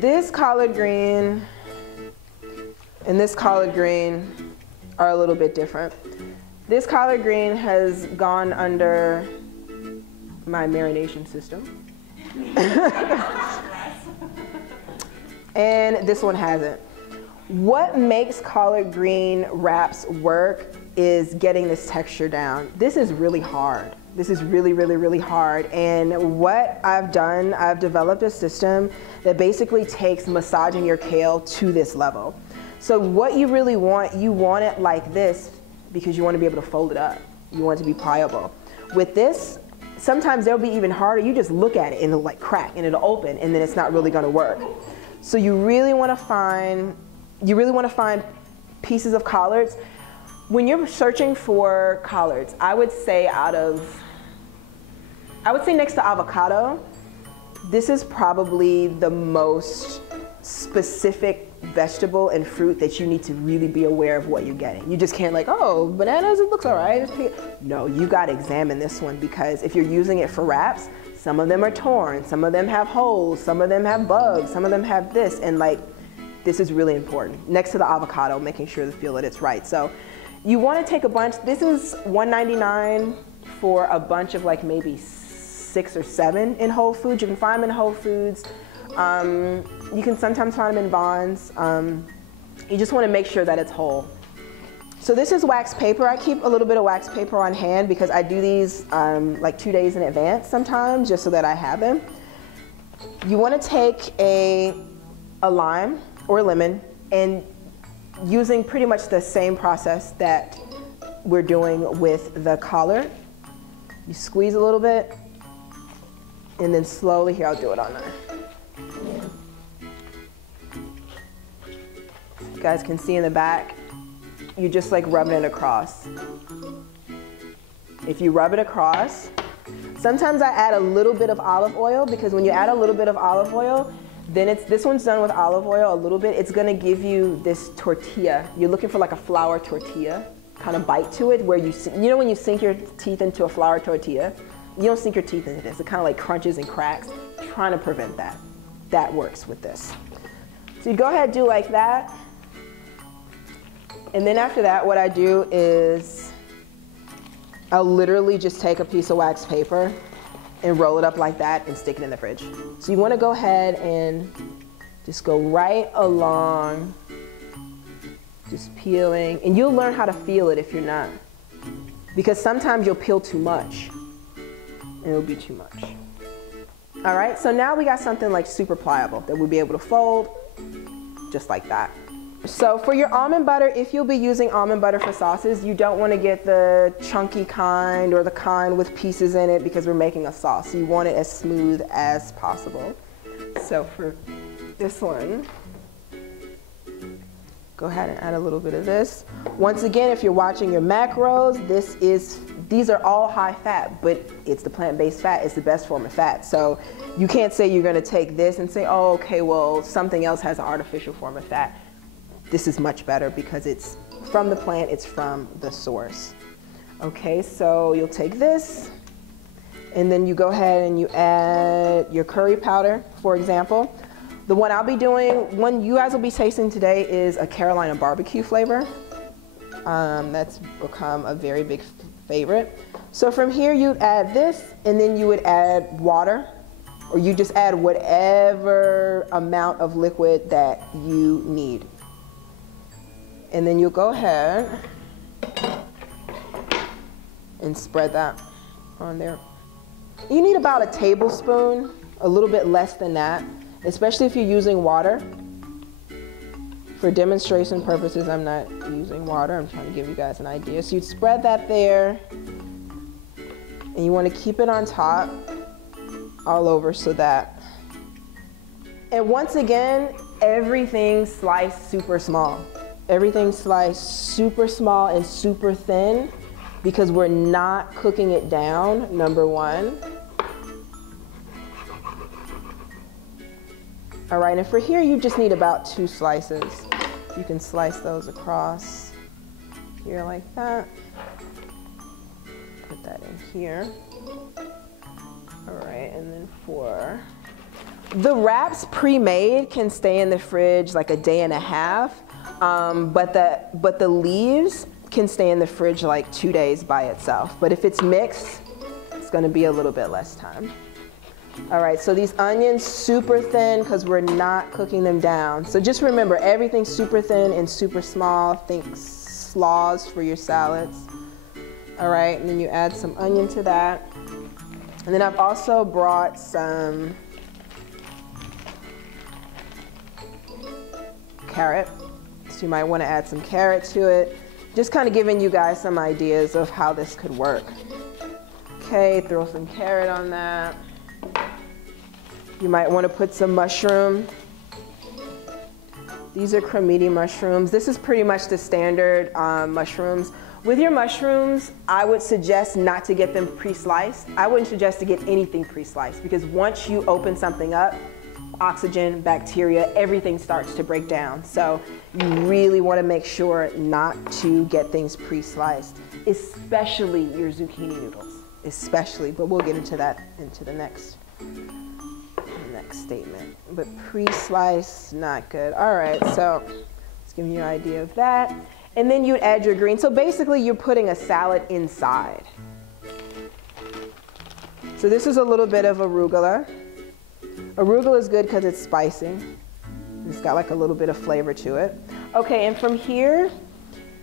This collard green and this collard green are a little bit different. This collard green has gone under my marination system. And this one hasn't. What makes collard green wraps work is getting this texture down. This is really hard. This is really, really, really hard. And what I've done, I've developed a system that basically takes massaging your kale to this level. So what you really want, you want it like this because you want to be able to fold it up. You want it to be pliable. With this, sometimes they'll be even harder. You just look at it and it'll like crack and it'll open and then it's not really gonna work. So you really wanna find pieces of collards. When you're searching for collards, I would say next to avocado, this is probably the most specific vegetable and fruit that you need to really be aware of what you're getting. You just can't like, oh, bananas, it looks all right. No, you gotta examine this one because if you're using it for wraps, some of them are torn, some of them have holes, some of them have bugs, some of them have this, and like, this is really important. Next to the avocado, making sure to feel that it's right. So you wanna take a bunch, this is $1.99 for a bunch of like maybe 6 or 7 in Whole Foods. You can find them in Whole Foods. You can sometimes find them in Vons. You just want to make sure that it's whole. So this is wax paper. I keep a little bit of wax paper on hand because I do these like 2 days in advance sometimes just so that I have them. You want to take a lime or a lemon and using pretty much the same process that we're doing with the collard. You squeeze a little bit and then slowly, here, I'll do it on there. You guys can see in the back, you just like rub it across. If you rub it across, sometimes I add a little bit of olive oil because when you add a little bit of olive oil, then this one's done with olive oil a little bit. It's gonna give you this tortilla. You're looking for like a flour tortilla kind of bite to it where you know when you sink your teeth into a flour tortilla, you don't sink your teeth into this. It kind of like crunches and cracks. Trying to prevent that. That works with this. So you go ahead and do like that. And then after that, what I do is I'll literally just take a piece of wax paper and roll it up like that and stick it in the fridge. So you want to go ahead and just go right along, just peeling. And you'll learn how to feel it if you're not. Because sometimes you'll peel too much. And it'll be too much. All right, so now we got something like super pliable that we'll be able to fold just like that. So for your almond butter, if you'll be using almond butter for sauces, you don't want to get the chunky kind or the kind with pieces in it because we're making a sauce. So you want it as smooth as possible. So for this one, go ahead and add a little bit of this. Once again, if you're watching your macros, these are all high fat, but it's the plant-based fat. It's the best form of fat. So you can't say you're gonna take this and say, oh, okay, well, something else has an artificial form of fat. This is much better because it's from the plant, it's from the source. Okay, so you'll take this, and then you go ahead and you add your curry powder, for example. The one I'll be doing, one you guys will be tasting today is a Carolina barbecue flavor. That's become a very big favorite. So from here you'd add this and then you would add water or you just add whatever amount of liquid that you need. And then you'll go ahead and spread that on there. You need about a tablespoon, a little bit less than that, especially if you're using water. For demonstration purposes, I'm not using water. I'm trying to give you guys an idea. So you'd spread that there, and you want to keep it on top all over so that. And once again, everything sliced super small. Everything sliced super small and super thin because we're not cooking it down, number one. All right, and for here, you just need about 2 slices. You can slice those across here like that. Put that in here. All right, and then for The wraps pre-made can stay in the fridge like a day and a half, but the leaves can stay in the fridge like 2 days by itself. But if it's mixed, it's gonna be a little bit less time. All right, so these onions super thin because we're not cooking them down. So just remember, everything's super thin and super small. Think slaws for your salads. All right, and then you add some onion to that. And then I've also brought some carrot. So you might want to add some carrot to it. Just kind of giving you guys some ideas of how this could work. Okay, throw some carrot on that. You might want to put some mushroom. These are cremini mushrooms. This is pretty much the standard mushrooms. With your mushrooms, I would suggest not to get them pre-sliced. I wouldn't suggest to get anything pre-sliced because once you open something up, oxygen, bacteria, everything starts to break down. So you really want to make sure not to get things pre-sliced, especially your zucchini noodles, especially, but we'll get into that into the next statement. But pre-slice, not good. All right, so let's give you an idea of that. And then you'd add your greens. So basically you're putting a salad inside. So this is a little bit of arugula. Arugula is good because it's spicy. It's got like a little bit of flavor to it. Okay, and from here,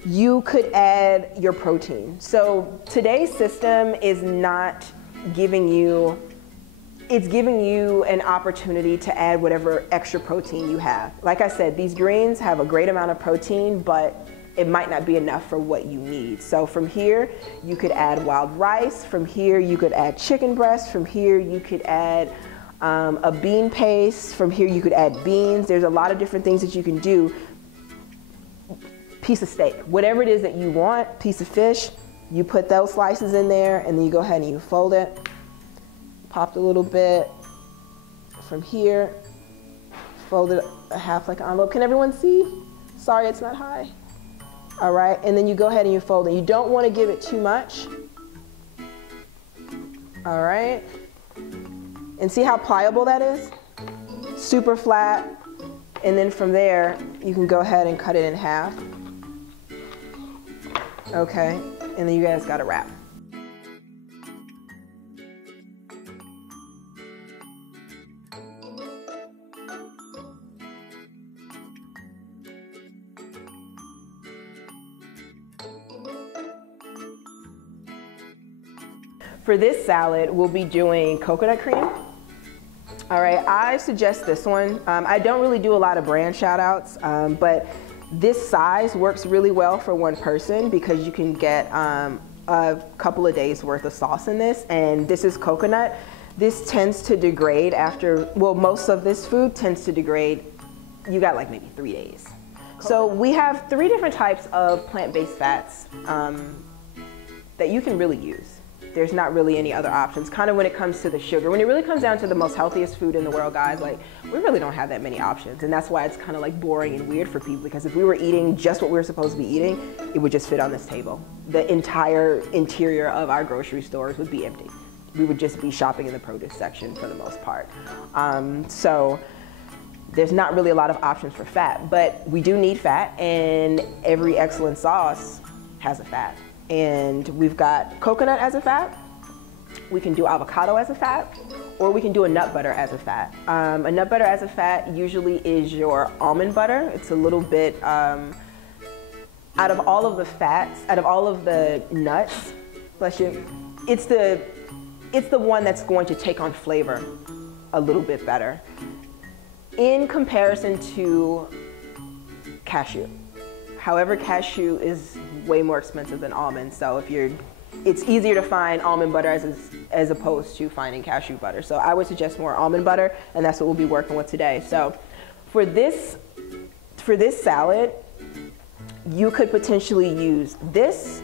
you could add your protein. So today's system is not giving you, it's giving you an opportunity to add whatever extra protein you have. Like I said, these greens have a great amount of protein, but it might not be enough for what you need. So from here, you could add wild rice. From here, you could add chicken breast. From here, you could add a bean paste. From here, you could add beans. There's a lot of different things that you can do. Piece of steak, whatever it is that you want, piece of fish, you put those slices in there, and then you go ahead and you fold it. Popped a little bit from here, fold it a half like an envelope. Can everyone see? Sorry, it's not high. All right, and then you go ahead and you fold it. You don't want to give it too much. All right, and see how pliable that is? Super flat, and then from there, you can go ahead and cut it in half. Okay, and then you guys got to wrap. For this salad, we'll be doing coconut cream. All right, I suggest this one. I don't really do a lot of brand shout outs, but this size works really well for one person because you can get a couple of days worth of sauce in this, and this is coconut. This tends to degrade after, well, most of this food tends to degrade, you got like maybe 3 days. So we have 3 different types of plant-based fats that you can really use. There's not really any other options, kind of when it comes to the sugar. When it really comes down to the most healthiest food in the world, guys, like, we really don't have that many options. And that's why it's kind of like boring and weird for people, because if we were eating just what we were supposed to be eating, it would just fit on this table. The entire interior of our grocery stores would be empty. We would just be shopping in the produce section for the most part. So there's not really a lot of options for fat, but we do need fat, and every excellent sauce has a fat. And we've got coconut as a fat, we can do avocado as a fat, or we can do a nut butter as a fat. A nut butter as a fat usually is your almond butter. It's a little bit, out of all of the fats, out of all of the nuts, bless you, it's the one that's going to take on flavor a little bit better in comparison to cashew. However, cashew is way more expensive than almond, so it's easier to find almond butter as opposed to finding cashew butter. So I would suggest more almond butter, and that's what we'll be working with today. So for this salad, you could potentially use this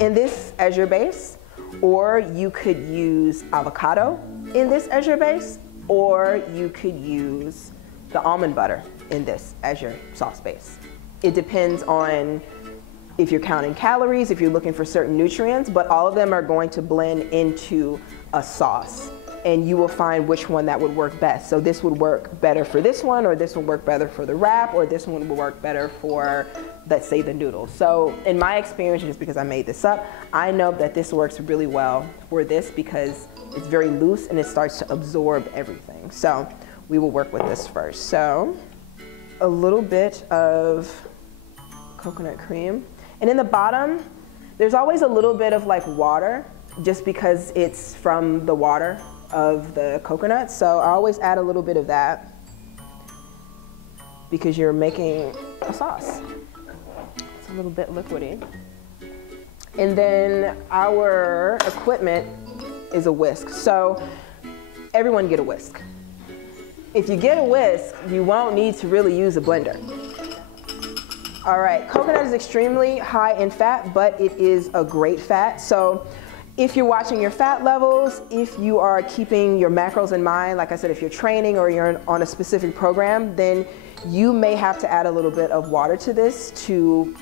and this as your base, or you could use avocado in this as your base, or you could use the almond butter in this as your sauce base. It depends on if you're counting calories, if you're looking for certain nutrients, but all of them are going to blend into a sauce. and you will find which one that would work best. So this would work better for this one, or this would work better for the wrap, or this one would work better for, let's say, the noodles. So in my experience, just because I made this up, I know that this works really well for this because it's very loose and it starts to absorb everything. So we will work with this first. So a little bit of coconut cream. And in the bottom, there's always a little bit of like water, just because it's from the water of the coconut. So I always add a little bit of that because you're making a sauce. It's a little bit liquidy. And then our equipment is a whisk. So everyone get a whisk. If you get a whisk, you won't need to really use a blender. All right, coconut is extremely high in fat, but it is a great fat. So if you're watching your fat levels, if you are keeping your macros in mind, like I said, if you're training or you're on a specific program, then you may have to add a little bit of water to this to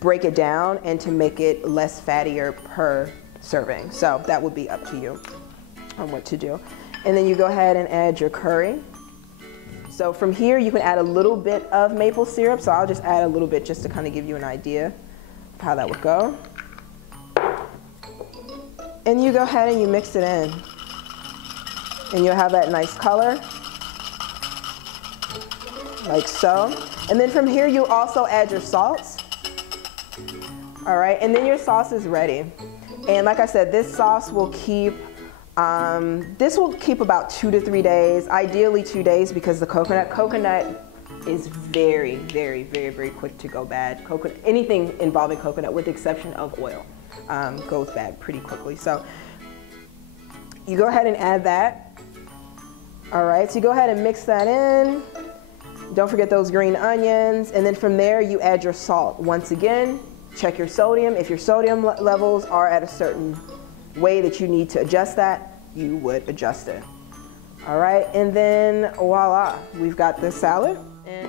break it down and to make it less fattier per serving. So that would be up to you on what to do. And then you go ahead and add your curry. So from here, you can add a little bit of maple syrup. So I'll just add a little bit just to kind of give you an idea of how that would go. And you go ahead and you mix it in. And you'll have that nice color, like so. And then from here, you also add your salts. All right, and then your sauce is ready. And like I said, this sauce will keep, about 2 to 3 days, ideally 2 days, because the coconut is very, very, very, very quick to go bad. Anything involving coconut, with the exception of oil, goes bad pretty quickly. So you go ahead and add that. All right, so you go ahead and mix that in. Don't forget those green onions. And then from there, you add your salt. Once again, check your sodium. If your sodium levels are at a certain way that you need to adjust that, you would adjust it. All right, and then voila, we've got the salad. And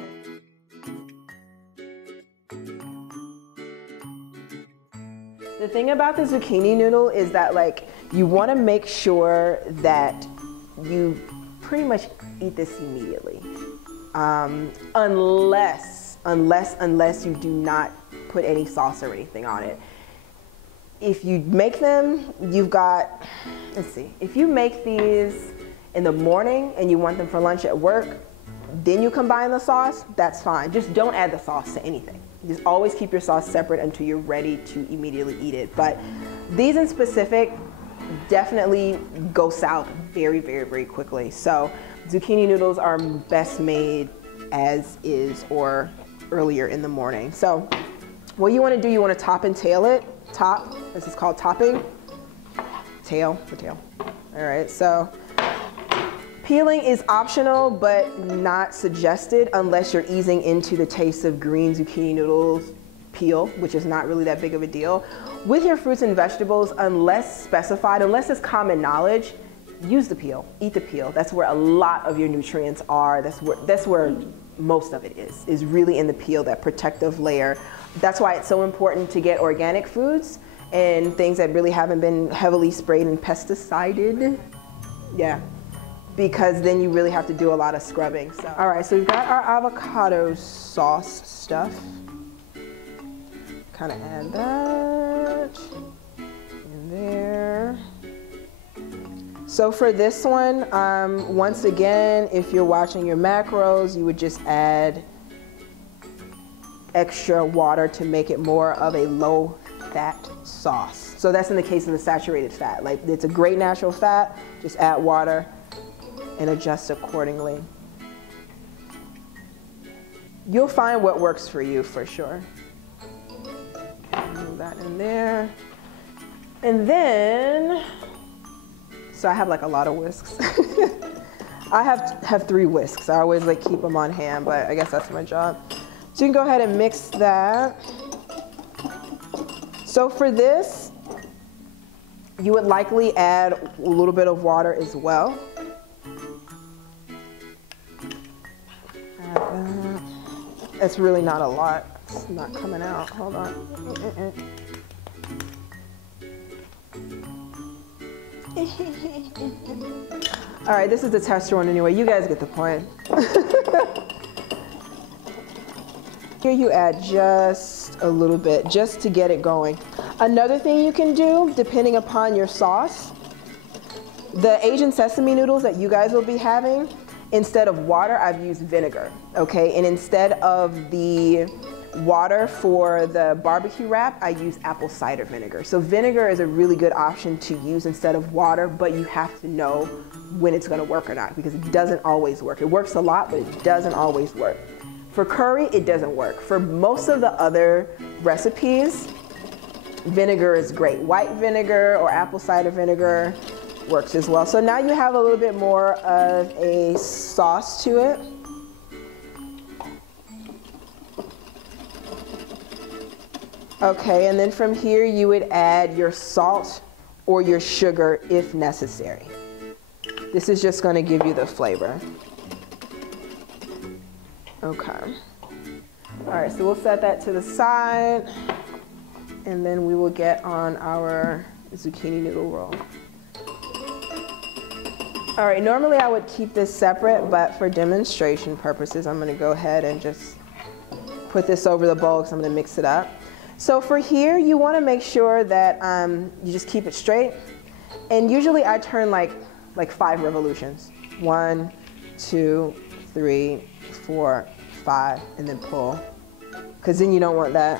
the thing about the zucchini noodle is that, like, you want to make sure that you pretty much eat this immediately, unless you do not put any sauce or anything on it. If you make them, you've got, let's see, if you make these in the morning and you want them for lunch at work, then you combine the sauce, that's fine. Just don't add the sauce to anything. Just always keep your sauce separate until you're ready to immediately eat it. But these in specific definitely go south very, very, very quickly. So zucchini noodles are best made as is or earlier in the morning. So what you want to do, you want to top and tail it. Top, this is called topping. Tail for tail. All right, so peeling is optional, but not suggested unless you're easing into the taste of green zucchini noodles peel, which is not really that big of a deal. With your fruits and vegetables, unless specified, unless it's common knowledge, use the peel, eat the peel. That's where a lot of your nutrients are. That's where most of it is really in the peel, that protective layer. That's why it's so important to get organic foods and things that really haven't been heavily sprayed and pesticided. Yeah, because then you really have to do a lot of scrubbing. So, all right, so we've got our avocado sauce stuff. Kind of add that in there. So for this one, once again, if you're watching your macros, you would just add extra water to make it more of a low fat sauce. So that's in the case of the saturated fat. Like, it's a great natural fat, just add water and adjust accordingly. You'll find what works for you for sure. Move that in there. And then, so I have like a lot of whisks. I have 3 whisks. I always like keep them on hand, but I guess that's my job. So you can go ahead and mix that. So for this, you would likely add a little bit of water as well. It's really not a lot. It's not coming out. Hold on. All right, this is the tester one anyway. You guys get the point. Here you add just a little bit, just to get it going. Another thing you can do, depending upon your sauce, the Asian sesame noodles that you guys will be having, instead of water, I've used vinegar, okay? And instead of the water for the barbecue wrap, I use apple cider vinegar. So vinegar is a really good option to use instead of water, but you have to know when it's gonna work or not, because it doesn't always work. It works a lot, but it doesn't always work. For curry, it doesn't work. For most of the other recipes, vinegar is great. White vinegar or apple cider vinegar works as well. So now you have a little bit more of a sauce to it. Okay, and then from here you would add your salt or your sugar if necessary. This is just going to give you the flavor. Okay. All right, so we'll set that to the side, and then we will get on our zucchini noodle roll. All right, normally I would keep this separate, but for demonstration purposes, I'm gonna go ahead and just put this over the bowl because I'm gonna mix it up. So for here, you wanna make sure that you just keep it straight. And usually I turn like 5 revolutions. 1, 2, 3, 4, 5, and then pull. Because then you don't want that.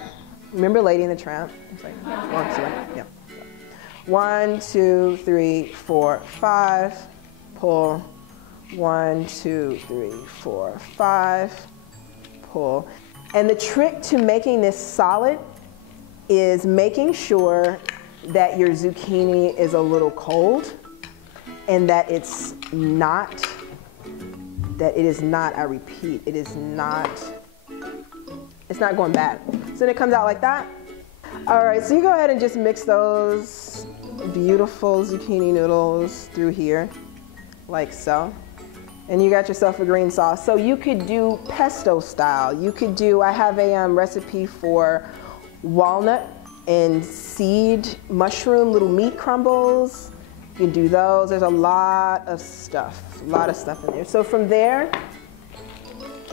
Remember Lady and the Tramp? It's like 1, 2, yeah. 1, 2, 3, 4, 5. Pull. 1, 2, 3, 4, 5. Pull. And the trick to making this solid is making sure that your zucchini is a little cold and that it is not, I repeat, it's not going bad. So then it comes out like that. All right, so you go ahead and just mix those beautiful zucchini noodles through here, like so. And you got yourself a green sauce. So you could do pesto style. You could do, I have a recipe for walnut and seed mushroom little meat crumbles. You can do those. There's a lot of stuff in there. So from there,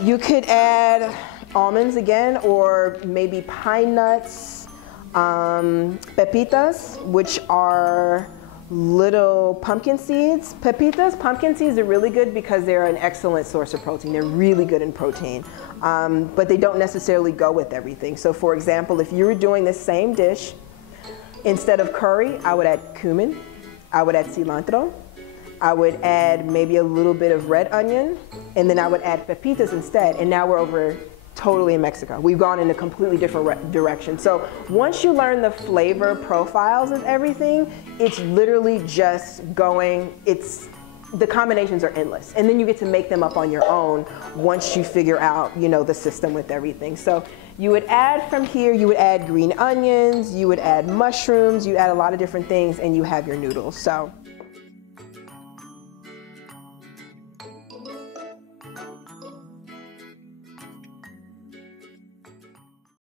you could add almonds again, or maybe pine nuts, pepitas, which are little pumpkin seeds. Pumpkin seeds are really good because they're an excellent source of protein. They're really good in protein, but they don't necessarily go with everything. So for example, if you were doing the same dish, instead of curry, I would add cumin, I would add cilantro, I would add maybe a little bit of red onion, and then I would add pepitas instead, and now we're over totally in Mexico. We've gone in a completely different direction. So once you learn the flavor profiles of everything, it's literally just going, the combinations are endless. And then you get to make them up on your own once you figure out, you know, the system with everything. So you would add from here, you would add green onions, you would add mushrooms, you add a lot of different things, and you have your noodles. So